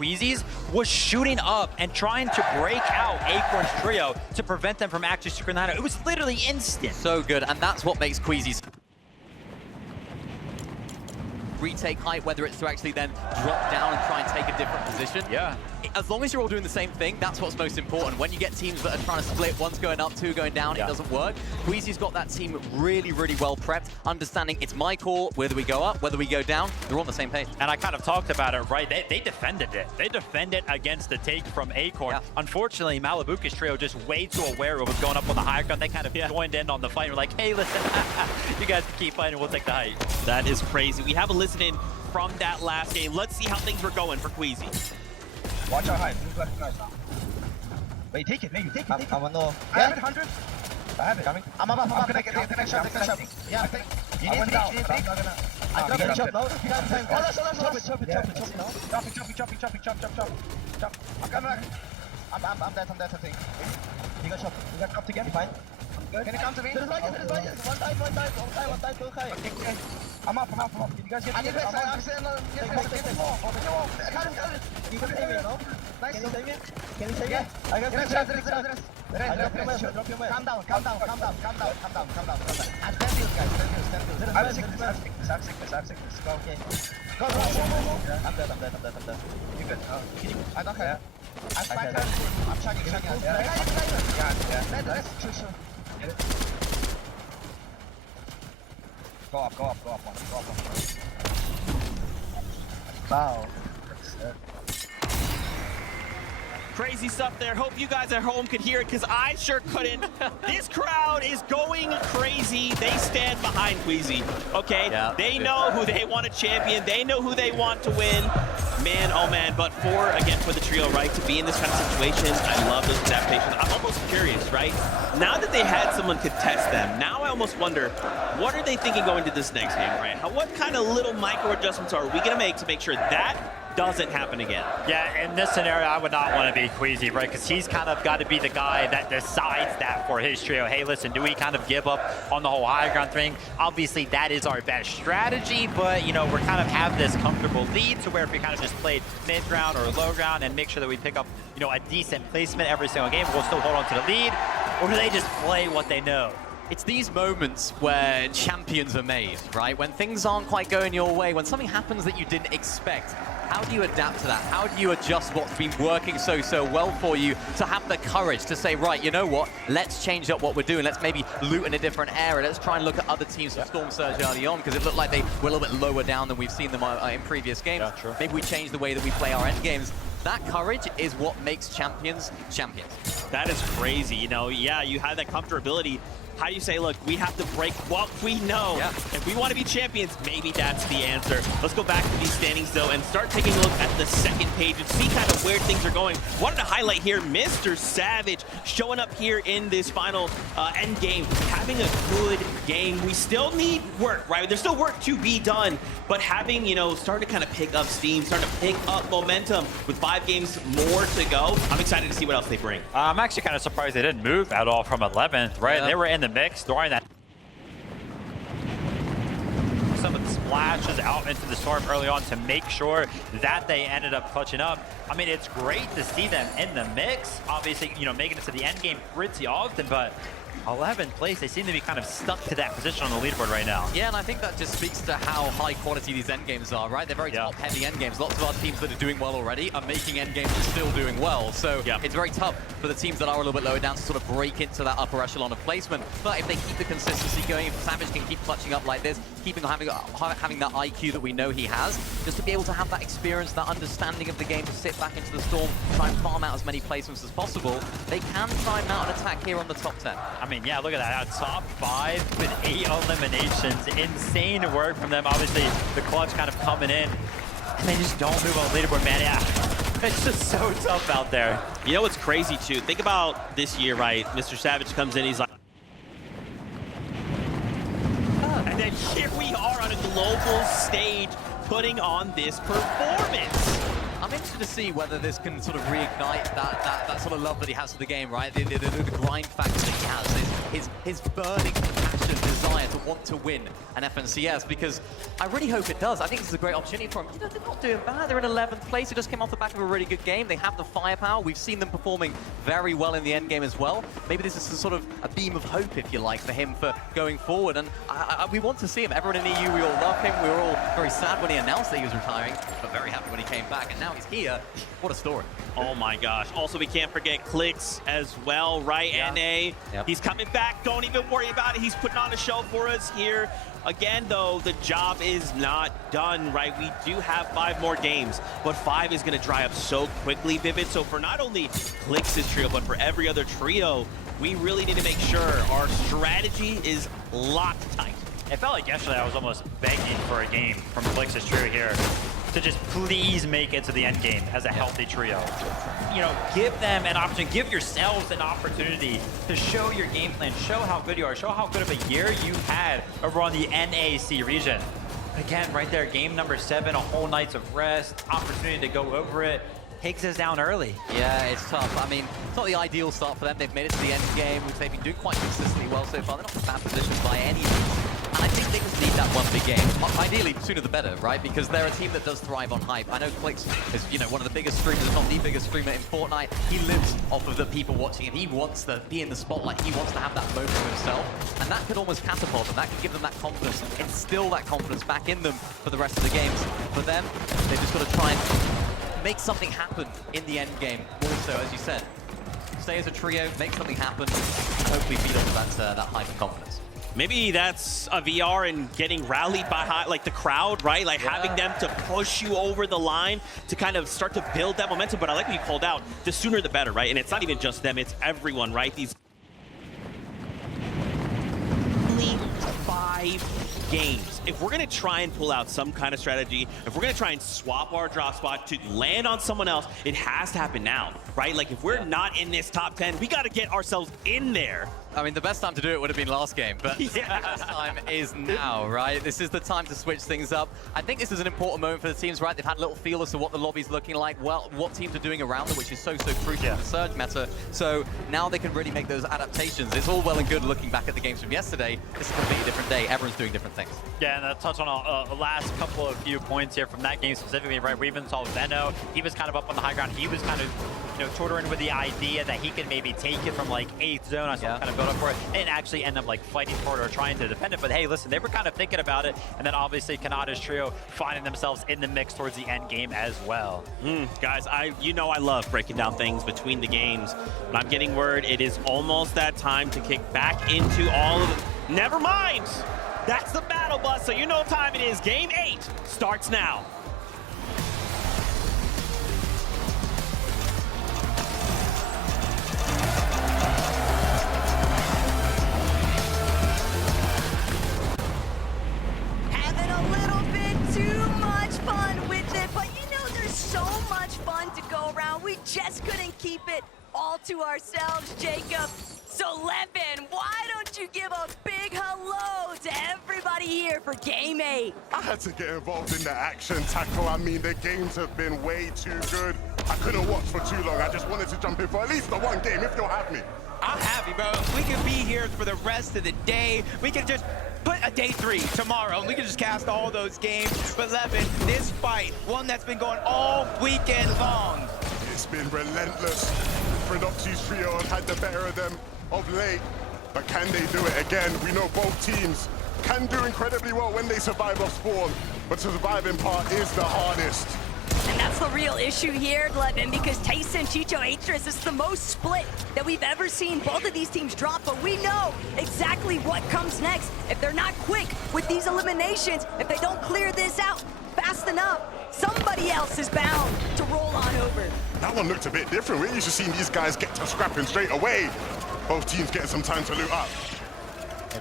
Queasy's was shooting up and trying to break out Acorn's trio to prevent them from actually securing that out. It was literally instant. So good, and that's what makes Queasy's retake height, whether it's to actually then drop down and try and take a different position. Yeah. As long as you're all doing the same thing, that's what's most important. When you get teams that are trying to split, one's going up, two going down, it doesn't work. Queasy's got that team really, really well prepped, understanding it's my call, whether we go up, whether we go down, they're on the same page. And I kind of talked about it, right? They defended it. They defended against the take from Acorn. Yeah. Unfortunately, Malibuca's trio just way too aware of what's going up on the high ground. They kind of joined in on the fight. We're like, hey, listen, you guys can keep fighting, we'll take the height. That is crazy. We have a listen in from that last game. Let's see how things were going for Queasy. Watch our height. Move left and right now. Wait, take it, maybe take it. I have it, 100. I have it. Coming. I'm gonna get the next shot. Yeah, I think. You need to take. I got the chop now. Chop it. Chop. I'm coming back. I'm dead, I think. You got chopped again. You fine? Good. Can you come to me? One time, go high. I'm up. Did you guys get it? I'm saying you can save me, you know? Nice. Can you save me? I got rest. Drop your man. Calm down. I'm stand you guys. I have sickness. Go, okay. Go. I'm dead. You good? I don't care. I'm chugging. Yeah. Go up. Wow. Crazy stuff there. Hope you guys at home could hear it, because I sure couldn't. This crowd is going crazy. They stand behind Queasy, okay? Yeah, they know who they want to champion. They know who they want to win. Man, oh man, but for the trio, right, to be in this kind of situation, I love those adaptations. I'm almost curious, right? Now that they had someone contest them, now I almost wonder, what are they thinking going to this next game, right? What kind of little micro adjustments are we going to make sure that doesn't happen again? Yeah, in this scenario, I would not want to be Queasy, right? Because he's kind of got to be the guy that decides that for his trio. Hey, listen, do we kind of give up on the whole high ground thing? Obviously, that is our best strategy, but, you know, we're kind of have this comfortable lead to where if we kind of just played mid-ground or low ground and make sure that we pick up, you know, a decent placement every single game, we'll still hold on to the lead, or do they just play what they know? It's these moments where champions are made, right? When things aren't quite going your way, when something happens that you didn't expect, how do you adapt to that? How do you adjust what's been working so well for you to have the courage to say, right, you know what? Let's change up what we're doing. Let's maybe loot in a different area. Let's try and look at other teams from Storm Surge early on, because it looked like they were a little bit lower down than we've seen them in previous games. Yeah, true. Maybe we change the way that we play our end games. That courage is what makes champions champions. That is crazy. You know, yeah, you have that comfortability. How do you say, look, we have to break what we know. Yeah. If we want to be champions, maybe that's the answer. Let's go back to these standings, though, and start taking a look at the second page and see kind of where things are going. Wanted to highlight here Mr. Savage showing up here in this final end game, having a good game. We still need work, right? There's still work to be done, but having, you know, starting to kind of pick up steam, starting to pick up momentum with 5 games more to go. I'm excited to see what else they bring. I'm actually kind of surprised they didn't move at all from 11th, right? Yeah. They were in the mix, throwing that some of the splashes out into the storm early on to make sure that they ended up clutching up. I mean, it's great to see them in the mix, obviously, you know, making it to the end game pretty often, but 11th place, they seem to be kind of stuck to that position on the leaderboard right now. Yeah, and I think that just speaks to how high quality these end games are, right? They're very top-heavy end games. Lots of our teams that are doing well already are making end games and still doing well. So it's very tough for the teams that are a little bit lower down to sort of break into that upper echelon of placement. But if they keep the consistency going, if Savage can keep clutching up like this, having that IQ that we know he has, just to be able to have that experience, that understanding of the game, to sit back into the storm, try and farm out as many placements as possible, they can try and mount an attack here on the top 10. I mean, yeah, look at that. Top 5 with 8 eliminations. Insane work from them. Obviously, the clutch kind of coming in. And they just don't move on the leaderboard, man. Yeah, it's just so tough out there. You know what's crazy, too? Think about this year, right? Mr. Savage comes in, he's like... And then here we are on a global stage putting on this performance. I'm interested to see whether this can sort of reignite that sort of love that he has for the game, right? The grind factor that he has, his burning passion, desire to want to win an FNCS, because I really hope it does. I think this is a great opportunity for them. You know, they're not doing bad. They're in 11th place. They just came off the back of a really good game. They have the firepower. We've seen them performing very well in the end game as well. Maybe this is a sort of a beam of hope, if you like, for him for going forward. And we want to see him. Everyone in EU, we all love him. We were all very sad when he announced that he was retiring, but very happy when he came back. And now he's here. What a story. Oh my gosh. Also, we can't forget Clicks as well, right? Yeah. NA. Yep. He's coming back. Don't even worry about it. He's putting on a show for us here. Again, though, the job is not done, right? We do have 5 more games, but 5 is going to dry up so quickly, Vivid. So for not only Clicks' trio, but for every other trio, we really need to make sure our strategy is locked tight. It felt like yesterday I was almost begging for a game from Flix's trio here to just please make it to the end game as a healthy trio. You know, give them an opportunity, give yourselves an opportunity to show your game plan, show how good you are, show how good of a year you had over on the NAC region. Again, right there, game number 7, a whole night's of rest, opportunity to go over it. Takes us down early. Yeah, it's tough. I mean, it's not the ideal start for them. They've made it to the end game, which they've been doing quite consistently well so far. They're not in bad positions by any means. And I think they just need that one big game. Ideally, sooner the better, right? Because they're a team that does thrive on hype. I know Clicks is, you know, one of the biggest streamers, if not the biggest streamer in Fortnite. He lives off of the people watching him. He wants to be in the spotlight. He wants to have that moment for himself. And that could almost catapult them. That could give them that confidence, instill that confidence back in them for the rest of the games. For them, they've just got to try and make something happen in the end game. Also, as you said, stay as a trio, make something happen, and hopefully feed off that hype and confidence. Maybe that's a VR and getting rallied by like the crowd, right? Like having them to push you over the line to kind of start to build that momentum. But I like what you called out, the sooner the better, right? And it's not even just them, it's everyone, right? These only 5 games. If we're gonna try and pull out some kind of strategy, if we're gonna try and swap our drop spot to land on someone else, it has to happen now, right? Like if we're not in this top 10, we gotta get ourselves in there. I mean, the best time to do it would have been last game, but the best time is now, right? This is the time to switch things up. I think this is an important moment for the teams, right? They've had a little feel as to what the lobby's looking like, well, what teams are doing around them, which is so crucial in the Surge meta. So now they can really make those adaptations. It's all well and good looking back at the games from yesterday. It's a completely different day. Everyone's doing different things. Yeah, and I'll touch on a last couple of few points here from that game specifically, right? We even saw Venno. He was kind of up on the high ground. He was kind of, you know, tutoring with the idea that he could maybe take it from like 8th zone. I saw him kind of build up for it and actually end up like fighting for it or trying to defend it. But hey, listen, they were kind of thinking about it. And then obviously Kanada's trio finding themselves in the mix towards the end game as well. Guys, you know I love breaking down things between the games, but I'm getting word it is almost that time to kick back into all of it. Never mind! That's the battle bus, so you know what time it is. Game 8 starts now. Having a little bit too much fun with it, but you know there's so much fun to go around. We just couldn't keep it all to ourselves, Jacob. So Levin, why don't you give a big hello to everybody here for Game 8? I had to get involved in the action tackle. I mean, the games have been way too good. I couldn't watch for too long. I just wanted to jump in for at least the one game, if you'll have me. I'm happy, bro. We could be here for the rest of the day. We could just put a day 3 tomorrow, and we could just cast all those games. But Levin, this fight, one that's been going all weekend long. It's been relentless. Predoxy's trio has had the better of them of late, but can they do it again? We know both teams can do incredibly well when they survive off spawn, but the surviving part is the hardest. And that's the real issue here, Levin, because Tyson, Chicho, Atris is the most split that we've ever seen both of these teams drop, but we know exactly what comes next. If they're not quick with these eliminations, if they don't clear this out fast enough, somebody else is bound to roll on over. That one looked a bit different. We're used to seeing these guys get to scrapping straight away. Both teams getting some time to loot up.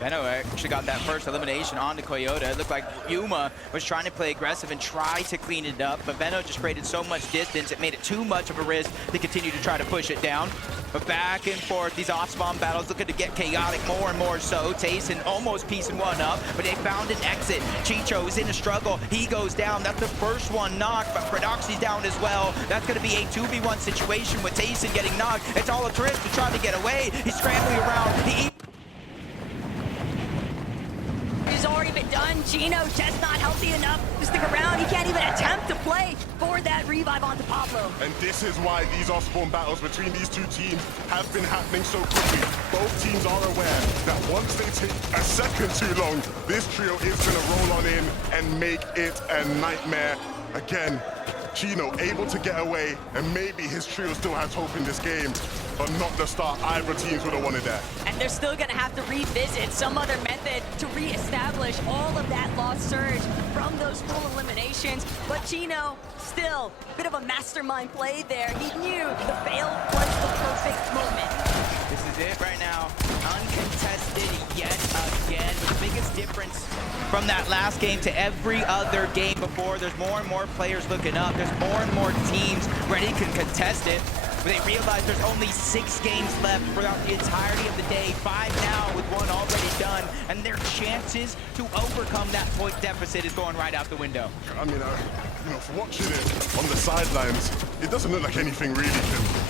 Venno actually got that first elimination on the Coyote. It looked like Yuma was trying to play aggressive and try to clean it up, but Venno just created so much distance, it made it too much of a risk to continue to try to push it down. But back and forth, these off-spawn battles looking to get chaotic more and more so. Tayson almost piecing one up, but they found an exit. Chicho is in a struggle. He goes down. That's the first one knocked, but Predoxy's down as well. That's going to be a 2v1 situation with Tayson getting knocked. It's all a trick to try to get away. He's scrambling around. has already been done. Gino just not healthy enough to stick around. He can't even attempt to play for that revive onto Pablo. And this is why these off-spawn battles between these two teams have been happening so quickly. Both teams are aware that once they take a second too long, this trio is going to roll on in and make it a nightmare. Again, Gino able to get away, and maybe his trio still has hope in this game, but not the start either teams would have wanted that. And they're still going to have to revisit some other method to reestablish all of that lost surge from those full eliminations. But Gino, still, a bit of a mastermind play there. He knew the fail was the perfect moment. This is it right now. Uncontested yet again. The biggest difference from that last game to every other game before. There's more and more players looking up. There's more and more teams ready to contest it. But they realize there's only 6 games left throughout the entirety of the day. 5 now with 1 already done. And their chances to overcome that point deficit is going right out the window. I mean, you know, for watching it on the sidelines, it doesn't look like anything really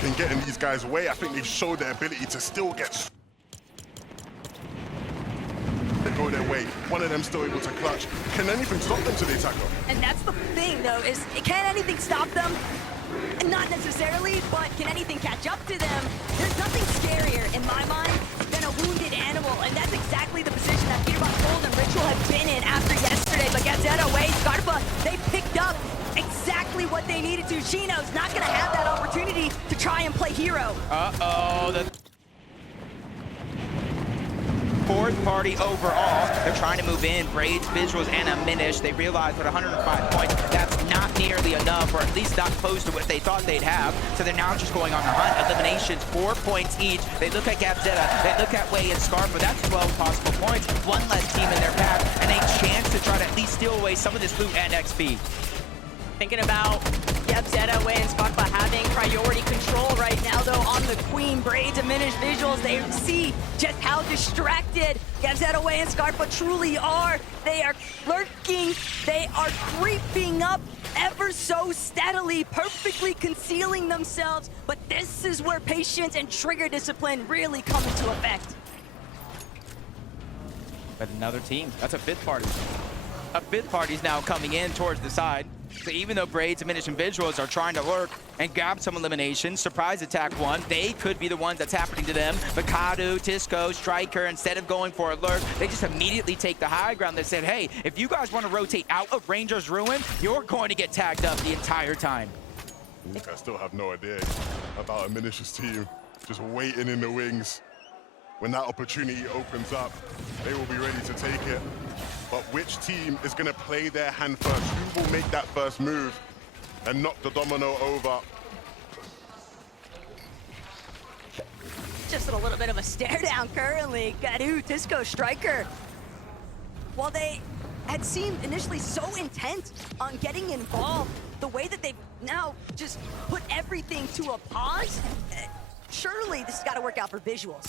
can get in these guys' way. I think they've showed their ability to still get go their way. One of them still able to clutch. Can anything stop them till they tackle? And that's the thing, though, is can anything stop them? Not necessarily, but can anything catch up to them? There's nothing scarier, in my mind, than a wounded animal, and that's exactly the position that Peterbot Gold and Ritual have been in after yesterday. But Gazetta, Way, Scarpa, they picked up exactly what they needed to. Gino's not going to have that opportunity to try and play hero. Uh-oh, the 4th party overall. They're trying to move in. Braids, Visuals, and a Minish. They realize with 105 points, that's not nearly enough, or at least not close to what they thought they'd have. So they're now just going on the hunt. Eliminations, 4 points each. They look at Gabzetta, they look at Way and Scarpa. That's 12 possible points. 1 less team in their path, and a chance to try to at least steal away some of this loot and XP. Thinking about Gabzetta, Way, and Scarpa having priority control right now, though, on the Queen. Braids, diminished Visuals. They see just how distracted Gabzetta, Way, and Scarpa truly are. They are lurking. They are creeping up ever so steadily, perfectly concealing themselves. But this is where patience and trigger discipline really come into effect. But another team. That's a 5th party. A 5th party's now coming in towards the side. So even though Braids, Diminish, and Visuals are trying to lurk and grab some eliminations, surprise attack 1, they could be the ones that's happening to them. But Kadu, Tisco, Striker, instead of going for a lurk, they just immediately take the high ground. They said, hey, if you guys want to rotate out of Ranger's Ruin, you're going to get tagged up the entire time. I still have no idea about a Minish's team just waiting in the wings. When that opportunity opens up, they will be ready to take it. But which team is going to play their hand first? Who will make that first move and knock the domino over? Just a little bit of a stare down currently. Gadu, Tisco, Striker. While they had seemed initially so intent on getting involved, the way that they've now just put everything to a pause, surely this has got to work out for Visuals.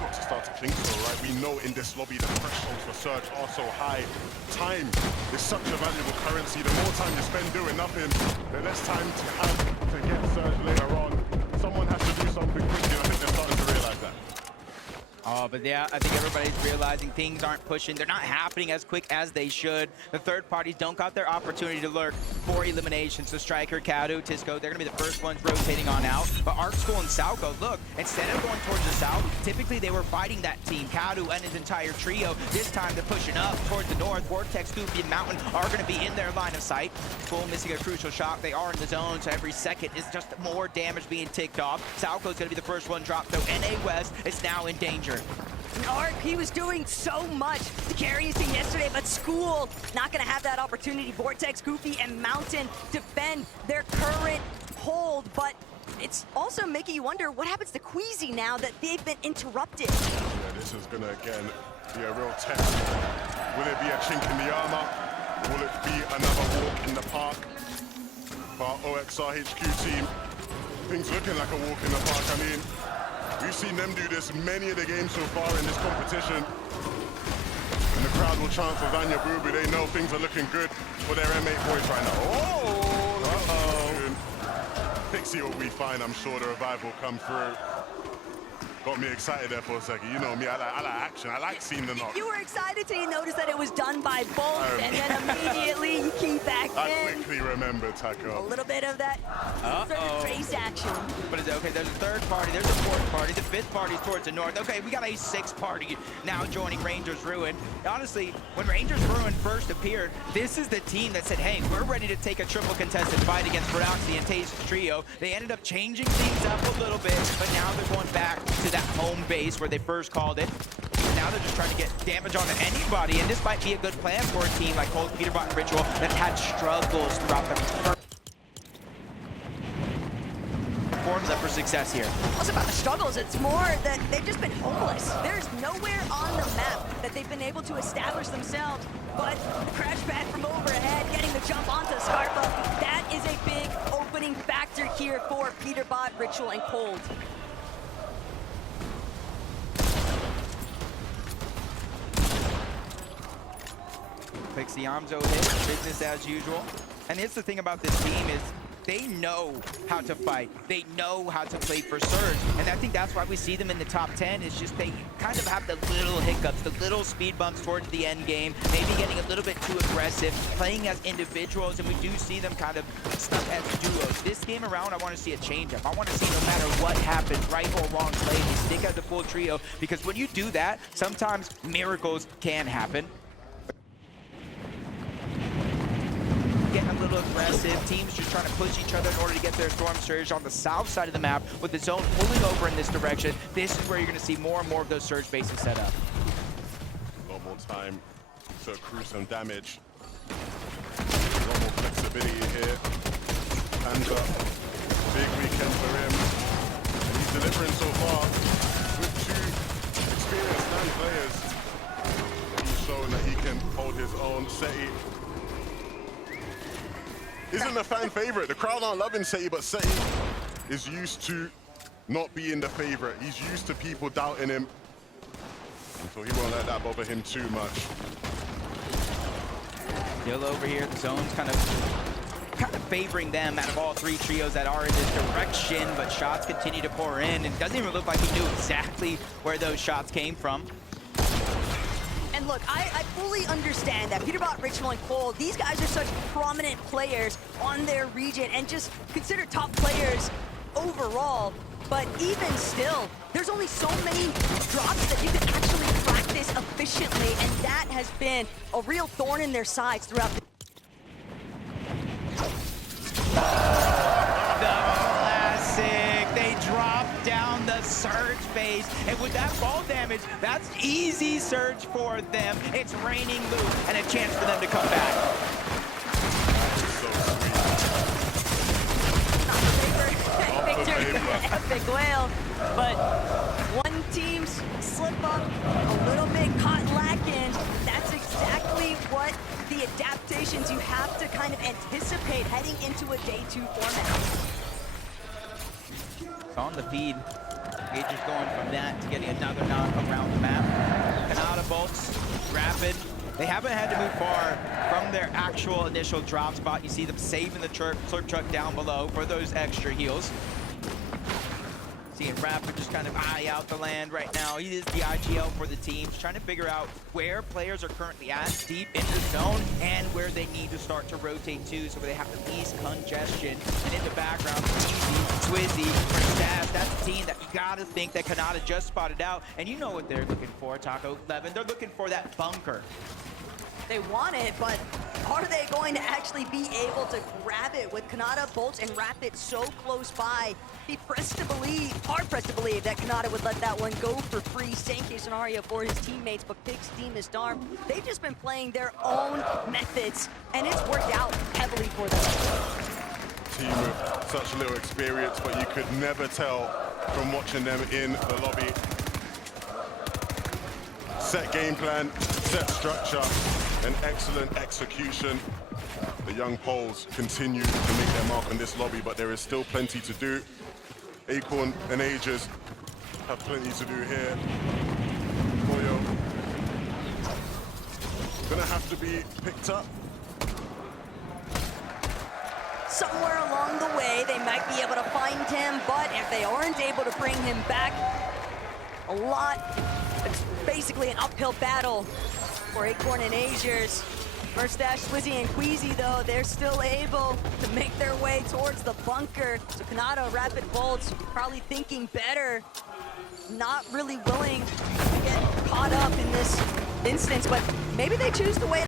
Got to start to think so, right? We know in this lobby the thresholds for Surge are so high. Time is such a valuable currency. The more time you spend doing nothing, the less time to have to get Surge later on. Someone has to do something quickly, and I think they're starting to realize that. Oh, but yeah, I think everybody's realizing things aren't pushing. They're not happening as quick as they should. The 3rd parties don't got their opportunity to lurk for elimination. So Striker, Kadu, Tisco, they're going to be the first ones rotating on out. But Arc School and Salco, look, instead of going towards the south, typically they were fighting that team. Kadu and his entire trio. This time they're pushing up towards the north. Vortex, Goofy, and Mountain are going to be in their line of sight. School missing a crucial shot. They are in the zone, so every second is just more damage being ticked off. Salco's going to be the first one dropped, though NA West is now in danger. Arc, he was doing so much to carry his team yesterday, but School not going to have that opportunity. Vortex, Goofy, and Mountain defend their current hold, but it's also making you wonder what happens to Queasy now that they've been interrupted. Yeah, this is going to, again, be a real test. Will it be a chink in the armor? Will it be another walk in the park? For our OXR HQ team, things looking like a walk in the park. I mean, we've seen them do this many of the games so far in this competition. And the crowd will chant for Vanya Bubu. They know things are looking good for their M8 boys right now. Oh! Pixie will be fine. I'm sure the revive will come through. Got me excited there for a second. You know me, I like action. I like seeing the knock. You were excited till you noticed that it was done by both, and then immediately you key back I in. quickly remembered, A Taco. little bit of that third trace action. What is it? Okay, there's a third party, there's a fourth party, the fifth party is towards the north. Okay, we got a sixth party now joining Rangers Ruin. Honestly, when Rangers Ruin first appeared, this is the team that said, hey, we're ready to take a triple contested fight against Prodoxy and Taste Trio. They ended up changing things up a little bit, but now they're going back to that home base where they first called it. Now they're just trying to get damage onto anybody, and this might be a good plan for a team like Cold, Peterbot, and Ritual that's had struggles throughout the formula for success here. Also about the struggles, it's more that they've just been homeless. There's nowhere on the map that they've been able to establish themselves, but the crash pad from overhead, getting the jump onto Scarpa, that is a big opening factor here for Peterbot, Ritual, and Cold. Picks the Amzo hit, business as usual. And it's the thing about this team is they know how to fight. They know how to play for Surge. And I think that's why we see them in the top 10. It's just they kind of have the little hiccups, the little speed bumps towards the end game, maybe getting a little bit too aggressive, playing as individuals, and we do see them kind of stuck as duos. This game around, I want to see a change-up. I want to see no matter what happens, right or wrong play, they stick as a full trio, because when you do that, sometimes miracles can happen. Getting a little aggressive, teams just trying to push each other in order to get their Storm Surge on the south side of the map with the zone pulling over in this direction. This is where you're going to see more and more of those Surge bases set up. A lot more time to accrue some damage. A lot more flexibility here. Hands up. Big weekend for him. And he's delivering so far with two experienced land players. He's shown that he can hold his own. Seti isn't a fan favorite. The crowd aren't loving Seti, but Seti is used to not being the favorite. He's used to people doubting him. And so he won't let that bother him too much. Still over here, the zone's kind of favoring them out of all three trios that are in this direction, but shots continue to pour in, and it doesn't even look like he knew exactly where those shots came from. And look, I fully understand that Peterbot, Ritual, and Cole, these guys are such prominent players on their region and just considered top players overall. But even still, there's only so many drops that you can actually practice efficiently, and that has been a real thorn in their sides throughout the classic. They drop down the Surge phase, and with that fall damage, that's easy Surge for them. It's raining loot and a chance for them to come back. Victor, epic whale, but one team's slip up, a little bit caught lacking. That's exactly what the adaptations you have to kind of anticipate heading into a day 2 format. On the feed, Gage is going from that to getting another knock around the map. Canada bolts, rapid. They haven't had to move far from their actual initial drop spot. You see them saving the slurp truck down below for those extra heals. Seeing Rapid just kind of eye out the land right now. He is the IGL for the team, trying to figure out where players are currently at, deep in the zone, and where they need to start to rotate to, so they have the least congestion. And in the background, Easy, Swizzy, Staz, that's a team that you gotta think that Kanata just spotted out. And you know what they're looking for, Taco 11. They're looking for that bunker. They want it, but are they going to actually be able to grab it with Kanata, Bolts, and Rapid so close by? Be pressed to believe, hard pressed to believe that Kanata would let that one go for free. Same case scenario for his teammates, but Pig's team is Darm. They've just been playing their own methods, and it's worked out heavily for them. Team with such little experience, but you could never tell from watching them in the lobby. Set game plan, set structure, and excellent execution. The young Poles continue to make their mark on this lobby, but there is still plenty to do. Acorn and Aegis have plenty to do here. Koyo gonna have to be picked up. Somewhere along the way, they might be able to find him, but if they aren't able to bring him back, a lot. It's basically an uphill battle for Acorn and Azures. Mustache, Swizzy, and Queasy, though, they're still able to make their way towards the bunker. So campeonato, Rapid Bolts, probably thinking better. Not really willing to get caught up in this instance, but maybe they choose to wait